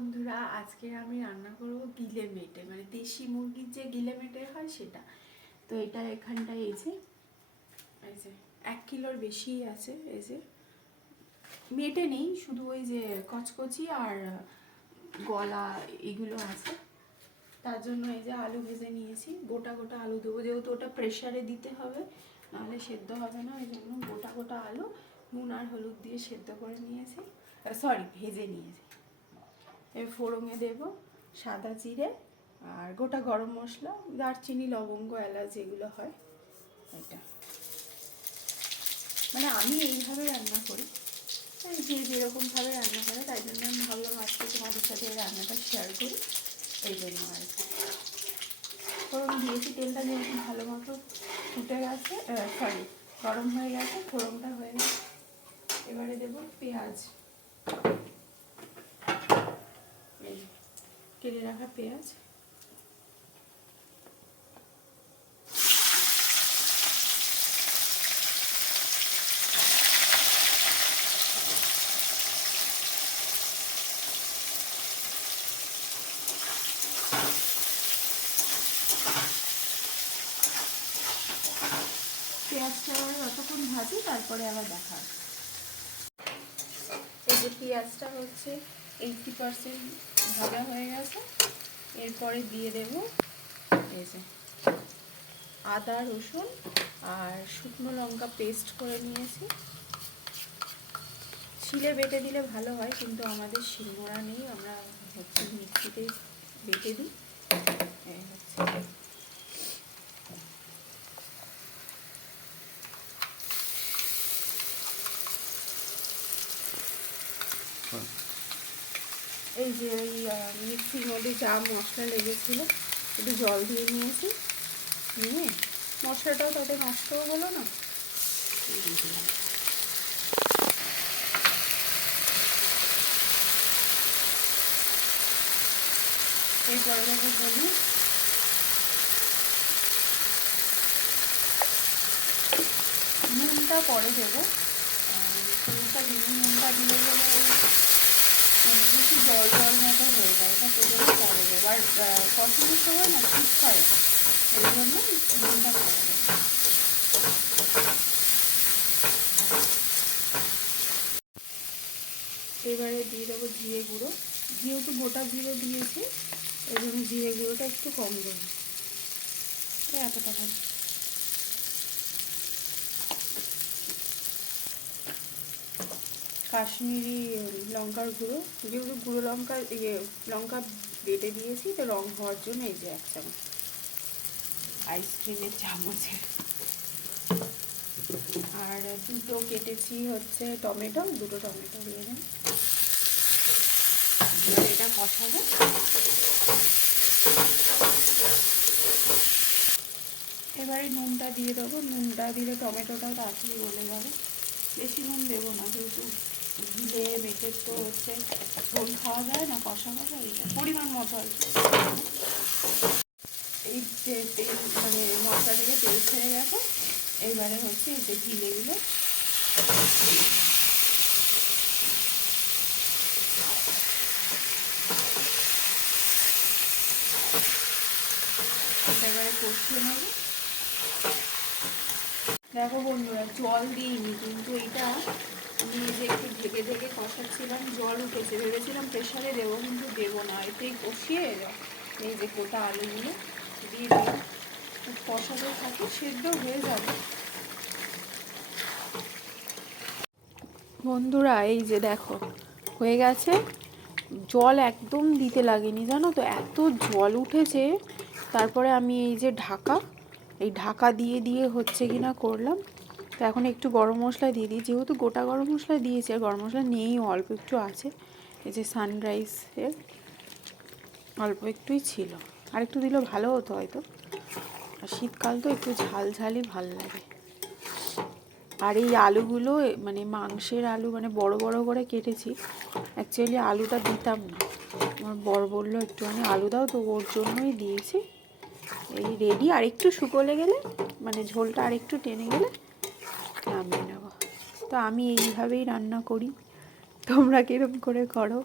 বন্ধুরা, আজকে আমি রান্না করব গিলে মেটে, মানে দেশি মুরগির যে গিলে মেটে হয় সেটা। তো এটা এখানটায় এই যে 1 কিলোর বেশি আছে। এই যে মেটে নেই, শুধু ওই যে কচকচি আর গলা এগুলো আছে। তার জন্য এই যে আলু ভেজে নিয়েছি, গোটা গোটা আলু দেবো, যেহেতু ওটা প্রেশারে দিতে হবে, নাহলে সেদ্ধ হবে না। এই জন্য গোটা গোটা আলু নুন আর হলুদ দিয়ে সেদ্ধ করে নিয়েছি, ভেজে নিয়েছি। এবার ফোড়নে দেব সাদা জিরে আর গোটা গরম মশলা, দারচিনি, লবঙ্গ, এলাচ যেগুলো হয়। এটা মানে আমি এইভাবে রান্না করি, যে যেরকমভাবে রান্না করে, তাই জন্য আমি ভাবলাম আজকে তোমাদের সাথে এই রান্নাটা শেয়ার করি। এই জন্য আর কি ফোড়ন দিয়েছি। তেলটা যেহেতু ভালো মতো ফুটে গেছে, গরম হয়ে গেছে, ফোড়নটা হয়ে গেছে। এবারে দেব পেঁয়াজ, কেটে রাখা পেঁয়াজ। পেঁয়াজটা যতক্ষণ ভাজি, তারপরে আবার দেখা। এই যে পেঁয়াজটা হচ্ছে 80% ভাজা হয়ে গেছে। এরপরে দিয়ে দেব এই যে আদা, রসুন আর শুকনো লঙ্কা পেস্ট করে নিয়েছি। শিলে বেটে দিলে ভালো হয়, কিন্তু আমাদের শিলনোড়া নেই, আমরা হচ্ছে মিক্সিতেই বেটে দিই। এই যে ওই মিক্সির মধ্যে যা মশলা লেগেছিলো একটু জল দিয়ে নিয়েছি, নিয়ে মশলাটাও তাতে নষ্টও হলো না। এরপরে দেবো হলুদ, নুনটা পরে দেবো। নুনটা দিলে গেলে বেশি জল জল মতো হয়ে যায়, এটা তেলে পরে দেবো। আর কষানোর সময় না ঠিক হয়, এই জন্য নুনটা পরে দেবো। এবারে দিয়ে দেবো জিরে গুঁড়ো, যেহেতু গোটা জিরে দিয়েছি এই জন্য জিরে গুঁড়োটা একটু কম দেবো, এতটা করে। কাশ্মীরি লঙ্কার গুঁড়ো, যেহেতু গুঁড়ো লঙ্কা বেটে দিয়েছি, তো রং হওয়ার জন্য এই যে 1 চামচ, আইসক্রিমের চামচের। আর দুটো কেটেছি হচ্ছে টমেটো, দুটো টমেটো দিয়ে দেন। এবার এটা কষাবো। এবারে নুনটা দিয়ে দেবো, নুনটা দিলে টমেটোটাও তাড়াতাড়ি গলে যাবে। বেশি নুন দেবো না, যেহেতু গিলে মেটে তো হচ্ছে ঝোল খাওয়া যায় না, কষা কষা, এইটা পরিমাণ মতো আর কি। এই যে তেল মানে মশলা থেকে তেল ছেড়ে গেছে, এইবারে হচ্ছে এই যে গিলেগুলো এবারে কষিয়ে নেব। দেখো বন্ধুরা, জল দিইনি, কিন্তু এটা আমি যে একটু ঢেকে ঢেকে কষাচ্ছিলাম, জল উঠেছে, ভেবেছিলাম প্রেশারে দেবো, কিন্তু দেবো না, এতেই কষিয়ে এই যে গোটা আলুগুলো দিয়ে দেবো, কষাতে থাকে, সেদ্ধ হয়ে যাবে। বন্ধুরা এই যে দেখো হয়ে গেছে, জল একদম দিতে লাগেনি, জানো তো, এত জল উঠেছে। তারপরে আমি এই যে ঢাকা দিয়ে দিয়ে হচ্ছে কিনা করলাম। তো এখন একটু গরম মশলা দিয়ে দিই, যেহেতু গোটা গরম মশলা দিয়েছি, আর গরম মশলা নেই, অল্প একটু আছে। এই যে সানরাইজের অল্প একটুই ছিল, আর একটু দিলেও ভালো হতো হয়তো। আর শীতকাল তো একটু ঝালঝালই ভালো লাগে। আর এই আলুগুলো মানে মাংসের আলু, মানে বড় বড় করে কেটেছি। অ্যাকচুয়ালি আলুটা দিতাম না, আমার বর বললো একটুখানি আলু দাও, তো ওর জন্যই দিয়েছি। এই রেডি, আর একটু শুকোলে গেলে, মানে ঝোলটা আর একটু টেনে গেলে নামিয়ে নেব। তো আমি এইভাবেই রান্না করি, তোমরা কীরকম করে করো?